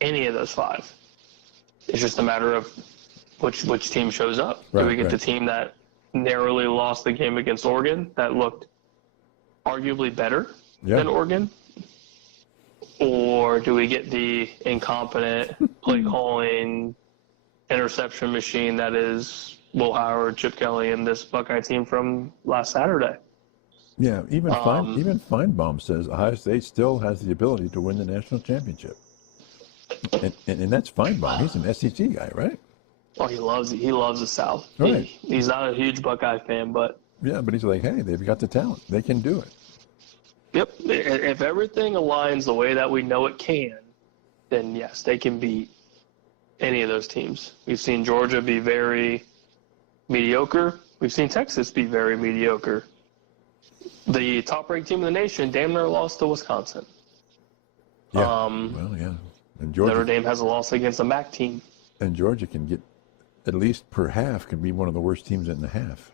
any of those 5. It's just a matter of which team shows up. Right, Do we get right. the team that narrowly lost the game against Oregon that looked arguably better than Oregon? Or do we get the incompetent play calling interception machine that is Will Howard, Chip Kelly, and this Buckeye team from last Saturday? Yeah, even Feinbaum says Ohio State still has the ability to win the national championship. And that's Feinbaum. He's an SEC guy, right? Oh, he loves the South. Right. He's not a huge Buckeye fan, but yeah, but he's like, hey, they've got the talent. They can do it. yep. If everything aligns the way that we know it can, then yes, they can beat any of those teams. We've seen Georgia be very mediocre. We've seen Texas be very mediocre. The top-ranked team in the nation damn near lost to Wisconsin. Yeah. Well, yeah. And Notre Dame has a loss against a MAC team. And Georgia can get, at least per half, can be one of the worst teams in the half.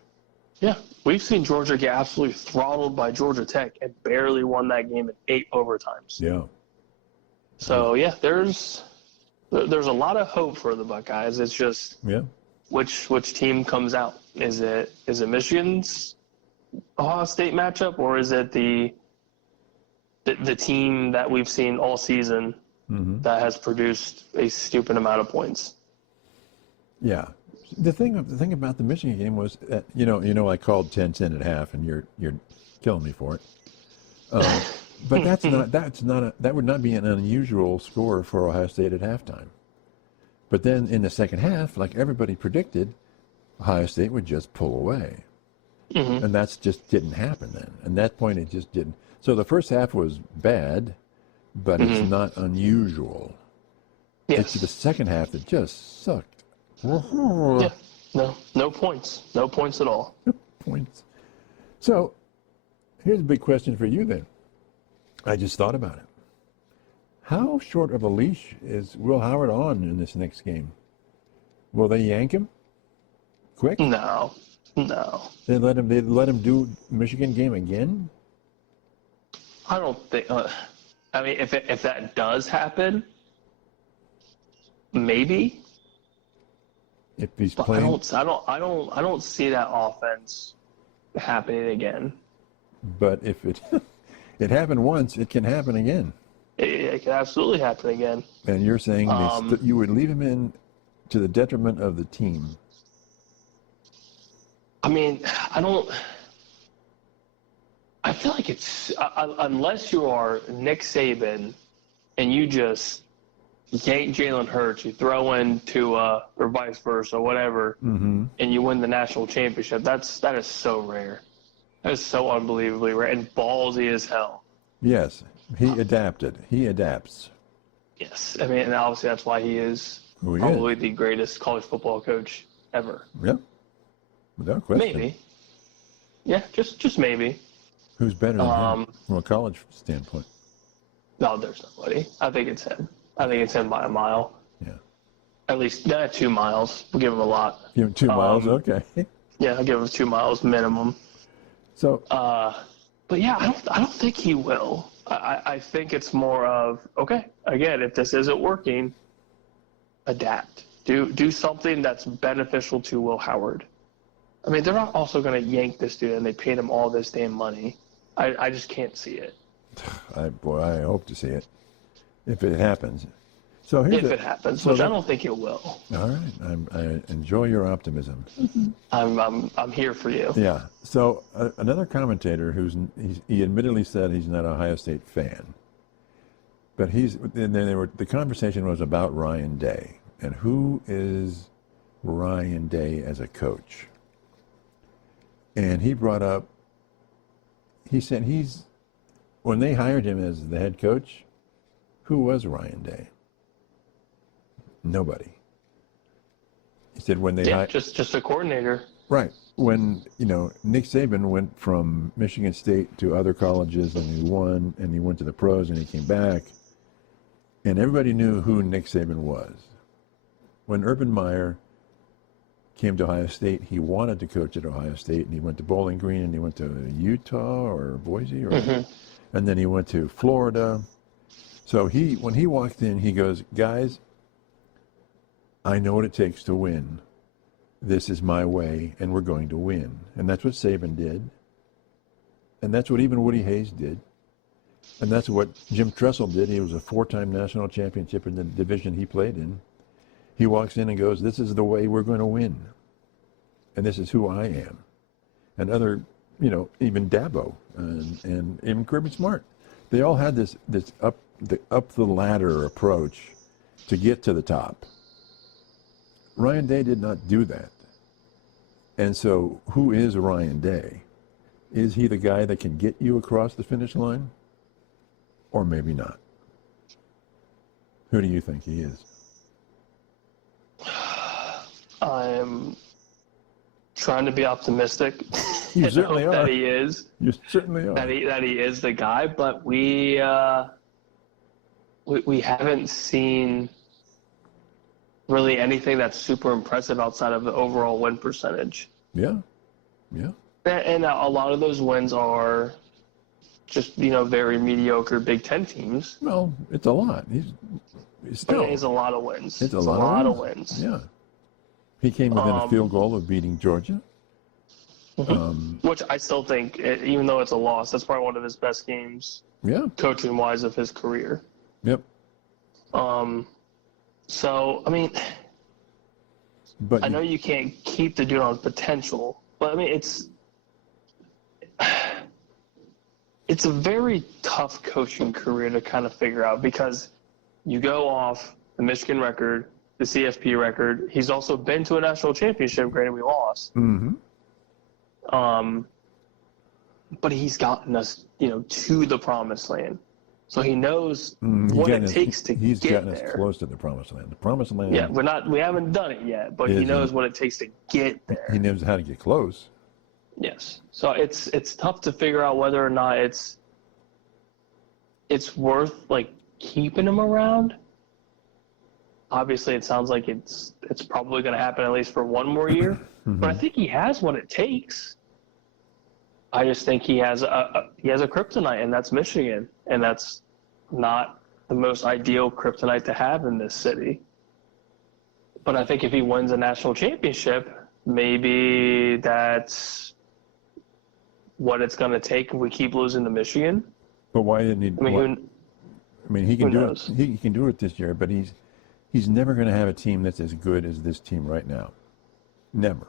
Yeah, we've seen Georgia get absolutely throttled by Georgia Tech and barely won that game in 8 overtimes. Yeah. So, yeah, there's a lot of hope for the Buckeyes. It's just which team comes out. Is it Michigan's Ohio State matchup, or is it the team that we've seen all season that has produced a stupid amount of points? Yeah. The thing about the Michigan game was, I called 10-10 at half, and you're killing me for it. But that would not be an unusual score for Ohio State at halftime. But then in the second half, like everybody predicted, Ohio State would just pull away. And that just didn't happen then. At that point, it just didn't. So the first half was bad, but it's not unusual. Yes. It's the second half that just sucked. Yeah. No points. No points at all. Points. So here's a big question for you then. I just thought about it. How short of a leash is Will Howard on in this next game? Will they yank him quick? No. They let him do Michigan game again? I don't think. I mean, if that does happen, maybe. If he's But playing, I don't see that offense happening again. but if it happened once, it can happen again. It can absolutely happen again. And you're saying you would leave him in to the detriment of the team. I mean, I feel like it's unless you are Nick Saban and you just yank Jalen Hurts, you throw in Tua or vice versa, whatever, and you win the national championship. That is so rare. That is so unbelievably rare and ballsy as hell. Yes, he adapted. He adapts. Yes, I mean, and obviously that's why he is probably the greatest college football coach ever. Yeah, without question. Maybe. Yeah, just maybe. Who's better than him from a college standpoint? No, there's nobody. I think it's him. I think it's him by a mile. Yeah. At least 2 miles. We'll give him a lot. Give him 2 miles, okay. Yeah, I'll give him 2 miles minimum. So. But yeah, I don't think he will. I think it's more of, okay, again, if this isn't working, adapt. Do something that's beneficial to Will Howard. I mean, they're not also going to yank this dude and they paid him all this damn money. I just can't see it. I hope to see it if it happens. So if it happens, which I don't think it will. All right, I enjoy your optimism. I'm here for you. Yeah. So another commentator he admittedly said he's not an Ohio State fan, but the conversation was about Ryan Day and who is Ryan Day as a coach. And he brought up. He said when they hired him as the head coach, who was Ryan Day? Nobody. He said when they just a coordinator. Right. When Nick Saban went from Michigan State to other colleges and he won and he went to the pros and he came back, and everybody knew who Nick Saban was. When Urban Meyer came to Ohio State, he wanted to coach at Ohio State, and he went to Bowling Green and he went to Utah or Boise, and then he went to Florida. So when he walked in, he goes, "Guys, I know what it takes to win. This is my way, and we're going to win." And that's what Saban did. And that's what even Woody Hayes did. And that's what Jim Tressel did. He was a 4-time national championship in the division he played in. He walks in and goes, "This is the way we're going to win. And this is who I am." And other, even Dabo and even Kirby Smart, they all had this up the ladder approach to get to the top. Ryan Day did not do that. And so who is Ryan Day? Is he the guy that can get you across the finish line? Or maybe not? Who do you think he is? I'm trying to be optimistic. You certainly are. That he is. You certainly are. That he is the guy, but we haven't seen really anything that's super impressive outside of the overall win percentage. Yeah. And a lot of those wins are just, very mediocre Big Ten teams. Well, it's a lot. He's a lot of wins. It's a lot of wins. Yeah. He came within a field goal of beating Georgia. Which I still think, even though it's a loss, that's probably one of his best games. Yeah. Coaching-wise of his career. Yep. So, I mean, But I know you can't keep the dude on potential, but I mean it's a very tough coaching career to kind of figure out because you go off the Michigan record, the CFP record. He's also been to a national championship. Granted, we lost. Mm-hmm. But he's gotten us, to the promised land. So he knows what it takes to he's get gotten there. us close to the promised land. The promised land. Yeah, we haven't done it yet, but he knows what it takes to get there. He knows how to get close. Yes. So it's tough to figure out whether or not it's worth keeping him around. Obviously, it sounds like it's probably going to happen at least for one more year. Mm-hmm. But I think he has what it takes. I just think he has a kryptonite, and that's Michigan, and that's not the most ideal kryptonite to have in this city. But I think if he wins a national championship, maybe that's what it's going to take if we keep losing to Michigan. But why didn't he? He can do it. He can do it this year, but he's never going to have a team that's as good as this team right now. Never.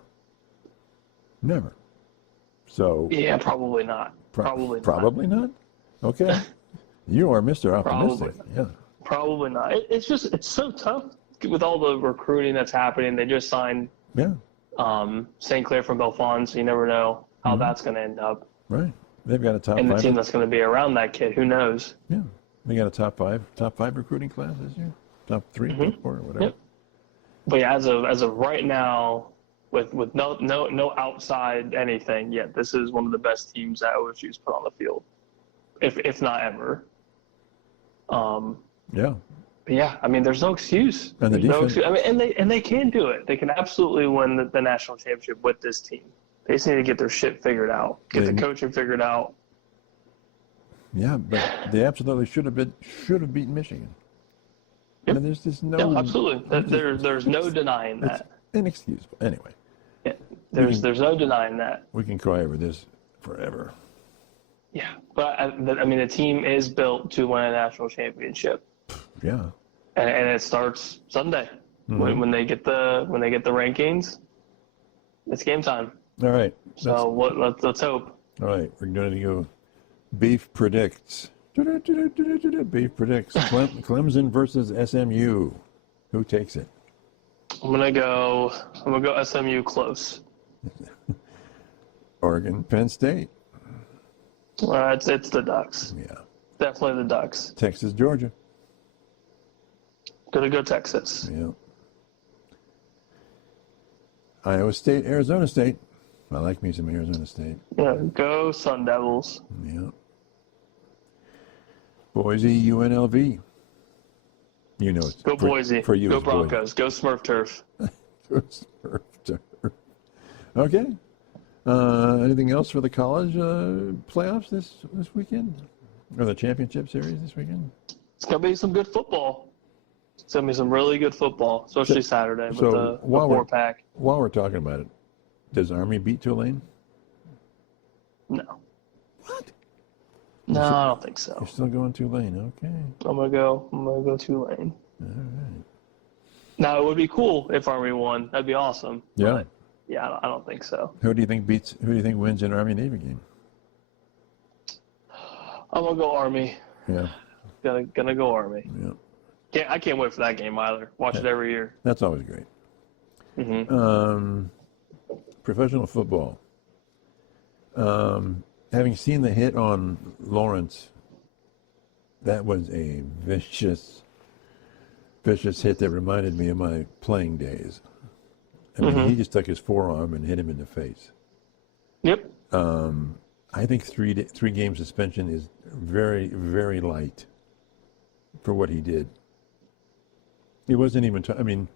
So yeah, probably not. Probably not. Okay, you are Mr. Optimistic. Yeah. Probably not. It's so tough with all the recruiting that's happening. They just signed St. Clair from Belfont, so you never know how that's going to end up. Right. They've got a top and five. the team that's going to be around that kid, who knows? Yeah. They got a top five recruiting class this year. Top 3, top 4, whatever. Yep. But yeah, as of right now, with no outside anything yet, this is one of the best teams that OSU's put on the field, if not ever. Yeah. But yeah, I mean, there's no excuse. And the defense. I mean, and they can do it. They can absolutely win the national championship with this team. They just need to get their shit figured out, get the coaching figured out. Yeah, but they absolutely should have beaten Michigan. Yep. And there's just no. Yeah, absolutely. There's no denying that. It's inexcusable. Anyway. Yeah, there's no denying that. We can cry over this forever. Yeah, but I mean, the team is built to win a national championship. Yeah. And it starts Sunday when they get the rankings. It's game time. All right. So let's hope. All right, we're going to go. Beef predicts. Beef predicts. Clemson versus SMU. Who takes it? I'm gonna go SMU close. Oregon, Penn State. It's the Ducks. Yeah. Definitely the Ducks. Texas, Georgia. Gonna go Texas. Yeah. Iowa State, Arizona State. I like me some Arizona State. Yeah, go Sun Devils. Yeah. Boise, UNLV. You know it's go Boise. For you, go Broncos. Go Smurf Turf. Go Smurf Turf. Okay. Anything else for the college playoffs this weekend? Or the championship series this weekend? It's going to be some good football. It's going to be some really good football, especially Saturday with the 4-pack. While we're talking about it, does Army beat Tulane? No. What? No, I don't think so. You're still going Tulane, okay. I'm gonna go Tulane. All right. Now it would be cool if Army won. That'd be awesome. Yeah. But yeah, I don't think so. Who do you think wins an Army Navy game? I'm gonna go Army. Yeah. Gonna go Army. Yeah. I can't wait for that game either. Watch it every year. That's always great. Mm-hmm. Professional football. Having seen the hit on Lawrence, that was a vicious hit that reminded me of my playing days. I mean, he just took his forearm and hit him in the face. Yep. I think 3 game suspension is very, very light for what he did. It wasn't even.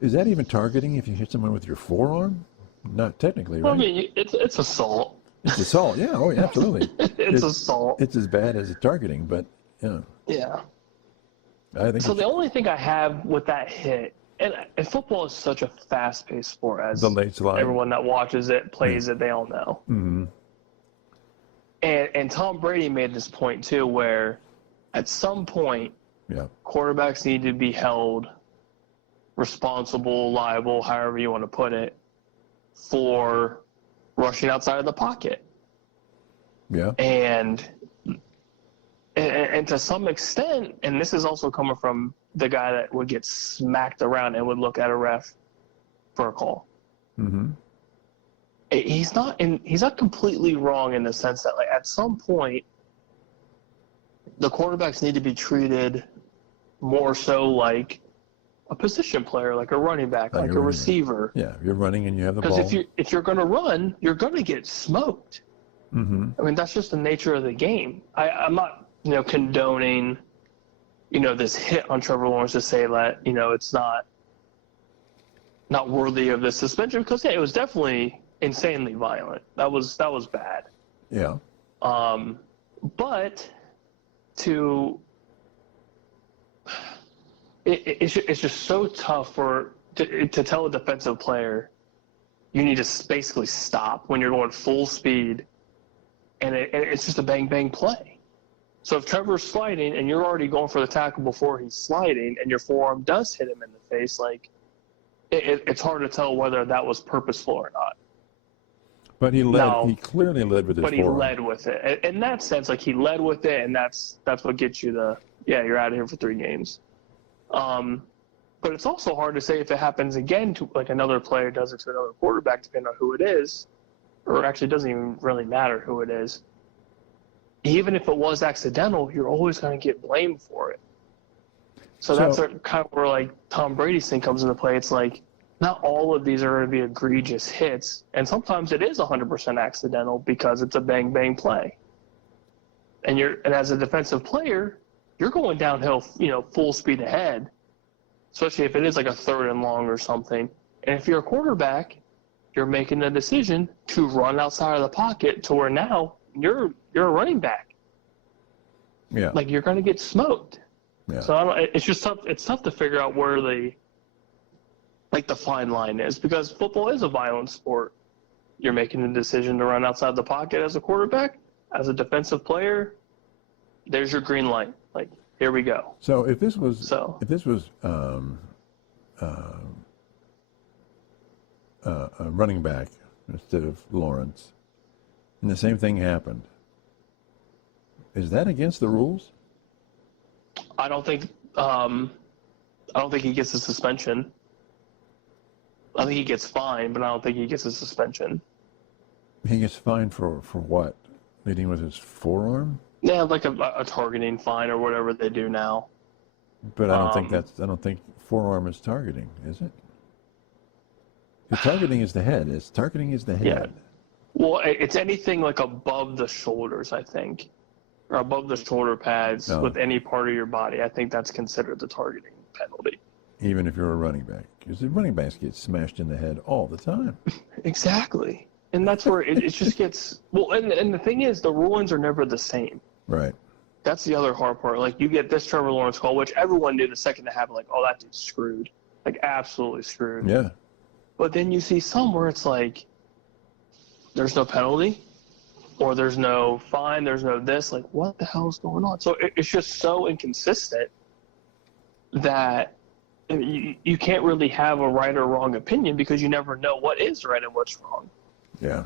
Is that even targeting if you hit someone with your forearm? Not technically, right? Well, I mean, it's assault. It's assault, yeah. Oh, yeah, absolutely. It's assault. It's as bad as targeting, but yeah. Yeah. I think so. The only thing I have with that hit, and football is such a fast-paced sport, as the late slide. Everyone that watches it, plays it, they all know. Mm-hmm. And Tom Brady made this point too, where at some point, quarterbacks need to be held responsible, liable, however you want to put it, for rushing outside of the pocket. Yeah. And to some extent, and this is also coming from the guy that would get smacked around and would look at a ref for a call. Mm-hmm. He's not completely wrong in the sense that, like, at some point the quarterbacks need to be treated more so like a position player, like a running back, like a receiver. Yeah, you're running and you have the ball. Because if you're going to run, you're going to get smoked. Mm-hmm. I mean, that's just the nature of the game. I'm not, condoning, this hit on Trevor Lawrence to say that, it's not worthy of this suspension, because it was definitely insanely violent. That was bad. Yeah. But it's just so tough to tell a defensive player you need to basically stop when you're going full speed, and it's just a bang play. So if Trevor's sliding and you're already going for the tackle before he's sliding, and your forearm does hit him in the face, like it's hard to tell whether that was purposeful or not. But he clearly led with his forearm. But he led with it. In that sense, like, he led with it, and that's what gets you you're out of here for 3 games. But it's also hard to say if it happens again to, like, another player does it to another quarterback, depending on who it is, or actually it doesn't even really matter who it is. Even if it was accidental, you're always going to get blamed for it. So that's kind of where, like, Tom Brady's thing comes into play. It's like, not all of these are going to be egregious hits, and sometimes it is 100% accidental because it's a bang play. And as a defensive player, you're going downhill, full speed ahead, especially if it is like a 3rd and long or something. And if you're a quarterback, you're making a decision to run outside of the pocket to where now you're a running back. Yeah. Like, you're going to get smoked. Yeah. So it's just tough. It's tough to figure out where the fine line is, because football is a violent sport. You're making a decision to run outside the pocket as a quarterback. As a defensive player, there's your green light. Like, here we go. So if this was a running back instead of Lawrence, and the same thing happened, is that against the rules? I don't think he gets a suspension. I think he gets fined, but I don't think he gets a suspension. He gets fined for what? Leading with his forearm? Yeah, like a targeting fine or whatever they do now. But I don't think forearm is targeting, is it? The targeting is the head. Targeting is the head. Yeah. Well, it's anything like above the shoulders, I think, or above the shoulder pads with any part of your body. I think that's considered the targeting penalty. Even if you're a running back, because the running backs get smashed in the head all the time. Exactly. And that's where it just gets – well, and the thing is, the rulings are never the same. Right. That's the other hard part. Like, you get this Trevor Lawrence call, which everyone knew the second to happen, like, oh, that dude's screwed. Like, absolutely screwed. Yeah. But then you see some where it's like, there's no penalty, or there's no fine, there's no this. Like, what the hell is going on? So it's just so inconsistent that you can't really have a right or wrong opinion, because you never know what is right and what's wrong. Yeah.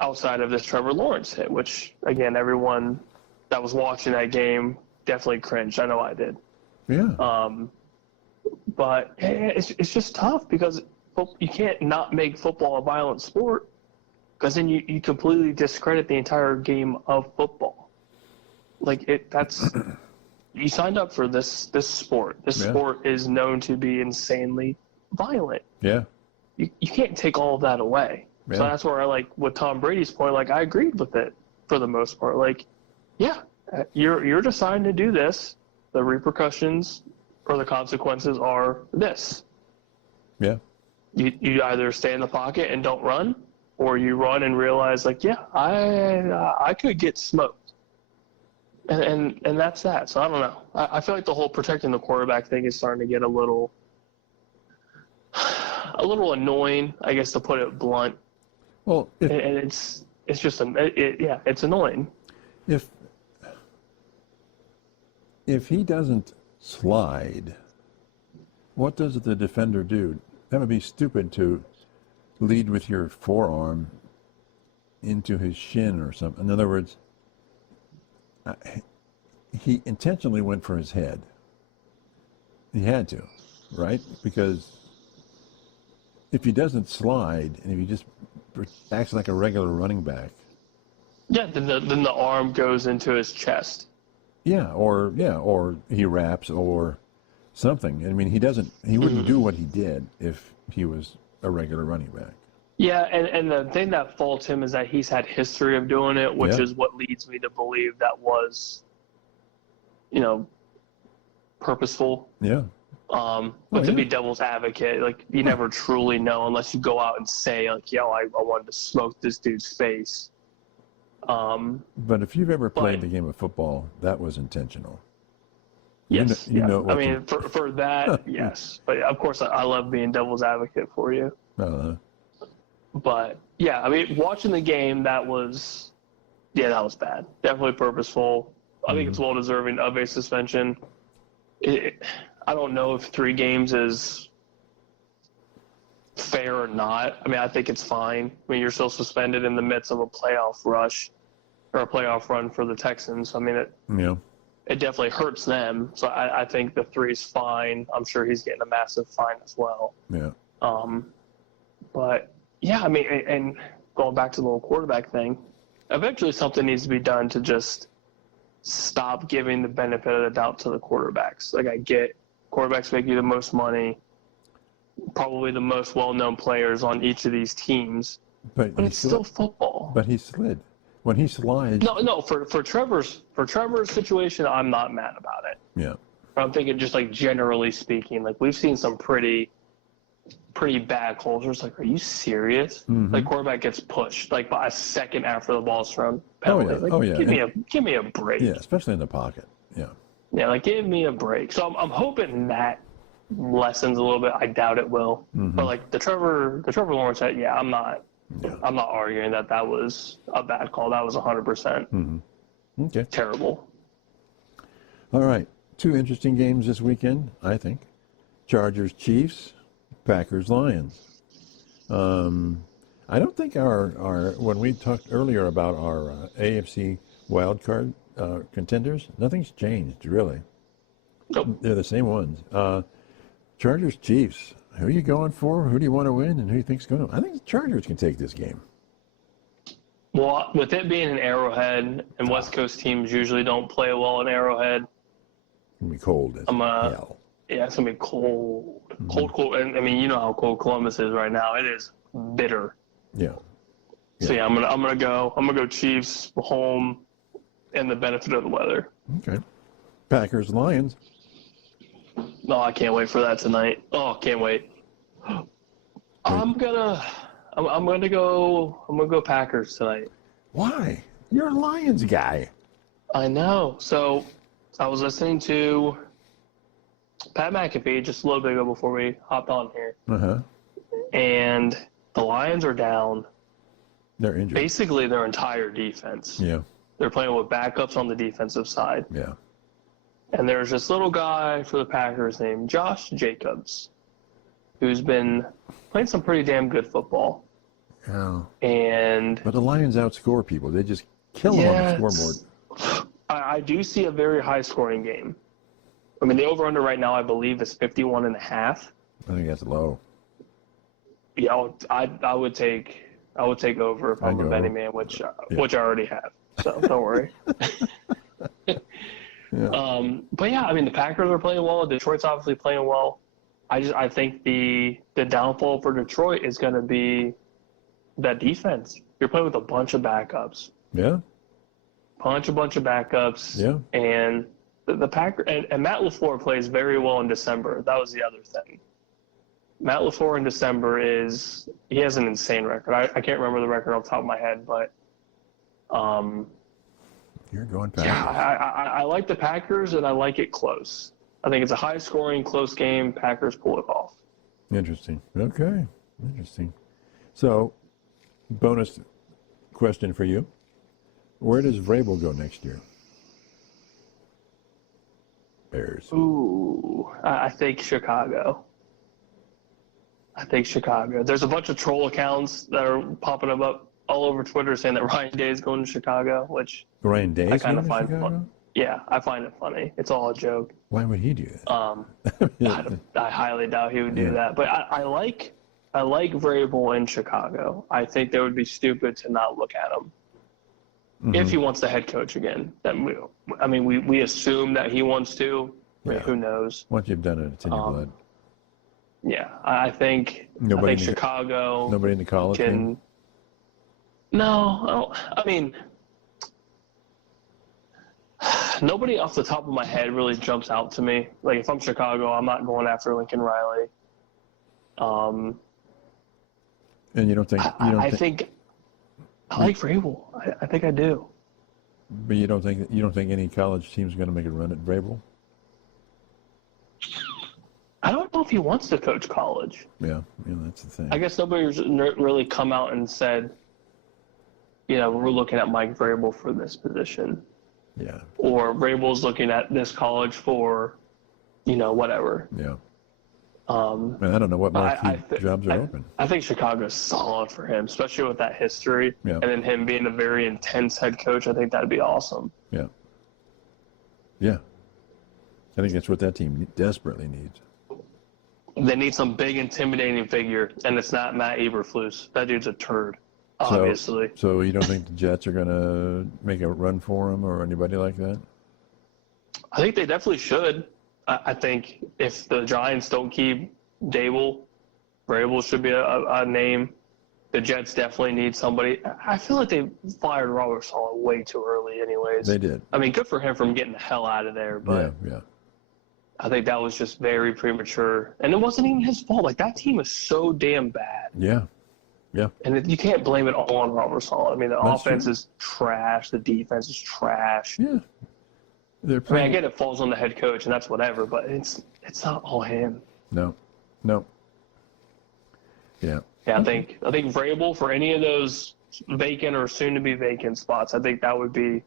Outside of this Trevor Lawrence hit, which, again, everyone that was watching that game definitely cringed. I know I did. Yeah. But it's just tough, because you can't not make football a violent sport, because then you completely discredit the entire game of football. Like, you signed up for this sport. This sport is known to be insanely violent. Yeah. You can't take all of that away. Yeah. So that's where I, like, with Tom Brady's point, like, I agreed with it for the most part. Like, yeah, you're deciding to do this. The repercussions or the consequences are this. Yeah. You either stay in the pocket and don't run, or you run and realize, like, yeah, I could get smoked. And that's that. So I don't know. I feel like the whole protecting the quarterback thing is starting to get a little annoying, I guess, to put it blunt. Well, and it's just it's annoying. If he doesn't slide, what does the defender do? That would be stupid to lead with your forearm into his shin or something. In other words, he intentionally went for his head. He had to, right? Because if he doesn't slide and if he just acts like a regular running back. Yeah, then the arm goes into his chest. Or he wraps or something. I mean, he wouldn't do what he did if he was a regular running back. Yeah, and the thing that faults him is that he's had history of doing it, which is what leads me to believe that was, purposeful. Yeah. But to be devil's advocate, like, you never truly know unless you go out and say, like, I wanted to smoke this dude's face. But if you've ever played the game of football, that was intentional. Yes. You know I mean, for that, yes. But of course, I love being devil's advocate for you. But yeah, I mean, watching the game, that was bad. Definitely purposeful. I think it's well deserving of a suspension. I don't know if 3 games is fair or not. I mean, I think it's fine. I mean, you're still suspended in the midst of a playoff rush or a playoff run for the Texans. I mean, it definitely hurts them. So I think the 3 is fine. I'm sure he's getting a massive fine as well. Yeah. But yeah, I mean, and going back to the little quarterback thing, eventually something needs to be done to just stop giving the benefit of the doubt to the quarterbacks. Like, I get quarterbacks make you the most money, probably the most well-known players on each of these teams, but it's still football. But he slid. When he slides. No. For Trevor's situation, I'm not mad about it. Yeah. But I'm thinking just like generally speaking, like we've seen some pretty bad calls. It's like, are you serious? Like, quarterback gets pushed like by a second after the ball's thrown. Penalty. Give me a break. Yeah, especially in the pocket. Yeah. Yeah, like, give me a break. So I'm hoping that lessens a little bit. I doubt it will. But like the Trevor Lawrence, I'm not arguing that was a bad call. That was 100% Okay. terrible. All right. 2 interesting games this weekend, I think. Chargers Chiefs, Packers Lions. I don't think our when we talked earlier about our AFC wildcard contenders, nothing's changed really. Nope. They're the same ones. Chargers Chiefs. Who are you going for? Who do you want to win? And who do you think's going to? I think the Chargers can take this game. Well, with it being an Arrowhead, and West Coast teams usually don't play well in Arrowhead. It's going to be cold as hell. Yeah, it's going to be cold. Cold. And I mean, you know how cold Columbus is right now. It is bitter. Yeah. So yeah, I'm gonna go Chiefs home and the benefit of the weather. Okay. Packers Lions. No, I can't wait for that tonight. Oh, can't wait. I'm gonna go Packers tonight. Why? You're a Lions guy. I know. So I was listening to Pat McAfee just a little bit ago before we hopped on here. And the Lions are down. They're injured. Basically their entire defense. Yeah. They're playing with backups on the defensive side. Yeah. And there's this little guy for the Packers named Josh Jacobs, who's been playing some pretty damn good football. Yeah. But the Lions outscore people. They just kill them on the scoreboard. I do see a very high-scoring game. I mean, the over-under right now, I believe, is 51.5. I think that's low. Yeah, I would take over if I'm a betting man, which I already have. So don't worry. Yeah. But yeah, I mean, the Packers are playing well. Detroit's obviously playing well. I think the downfall for Detroit is going to be that defense. You're playing with a bunch of backups. Yeah. Bunch of backups. Yeah. And the Packers and Matt LaFleur plays very well in December. That was the other thing. Matt LaFleur in December he has an insane record. I can't remember the record off the top of my head, but you're going Packers. Yeah, I like the Packers, and I like it close. I think it's a high-scoring, close game. Packers pull it off. Interesting. Okay. Interesting. So, bonus question for you. Where does Vrabel go next year? Bears. Ooh, I think Chicago. There's a bunch of troll accounts that are popping up all over Twitter saying that Ryan Day is going to Chicago, which Ryan Day I is kind going of to find Chicago? fun. Yeah, I find it funny. It's all a joke. Why would he do that? I highly doubt he would do that. But I like Vrabel in Chicago. I think they would be stupid to not look at him if he wants the head coach again. We assume that he wants to. Yeah. Who knows? Once you've done it, it's in your blood. Yeah, I think Chicago. Nobody in the college can. No, I mean, nobody off the top of my head really jumps out to me. Like, if I'm Chicago, I'm not going after Lincoln Riley. And you don't think? I like Vrabel. I think I do. But you don't think any college team's going to make a run at Vrabel? I don't know if he wants to coach college. Yeah, that's the thing. I guess nobody's really come out and said, we're looking at Mike Vrabel for this position. Yeah. Or Vrabel's looking at this college for, whatever. Yeah. I don't know what marquee jobs are open. I think Chicago's solid for him, especially with that history. Yeah. And then him being a very intense head coach, I think that'd be awesome. Yeah. Yeah. I think that's what that team desperately needs. They need some big, intimidating figure, and it's not Matt Eberflus. That dude's a turd, obviously. So you don't think the Jets are going to make a run for him or anybody like that? I think they definitely should. I think if the Giants don't keep Vrabel should be a name. The Jets definitely need somebody. I feel like they fired Robert Saleh way too early anyways. They did. I mean, good for him from getting the hell out of there, but yeah. I think that was just very premature. And it wasn't even his fault. Like, that team is so damn bad. Yeah. Yeah. And you can't blame it all on Robert Saleh. I mean, the That's offense true. is trash. The defense is trash. Yeah. I get it falls on the head coach, and that's whatever, but it's not all him. No. Yeah. Yeah, I think Vrabel for any of those vacant or soon-to-be vacant spots, I think that would be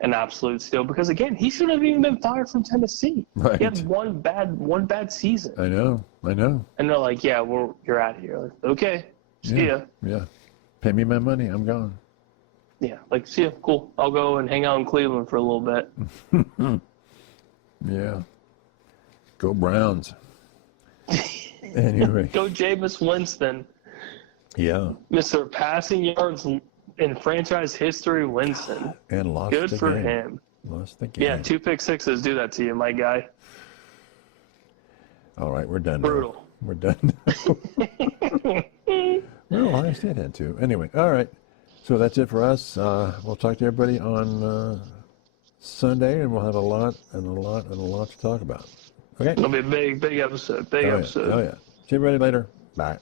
an absolute steal. Because, again, he shouldn't have even been fired from Tennessee. Right. He had one bad season. I know. And they're like, yeah, you're out of here. Like, okay, see ya. Yeah. Pay me my money. I'm gone. Yeah, like, see ya, cool. I'll go and hang out in Cleveland for a little bit. Yeah. Go Browns. Anyway. Go Jameis Winston. Yeah. Mr. Passing yards in franchise history, Winston. And lost Good the for game. him. Lost the game. Yeah, 2 pick sixes do that to you, my guy. All right, we're done. Brutal. Now. We're done. Well, I said had to. Anyway, all right. So that's it for us. We'll talk to everybody on Sunday, and we'll have a lot to talk about. Okay? It'll be a big episode. Big episode. Yeah. Oh, yeah. See everybody later. Bye.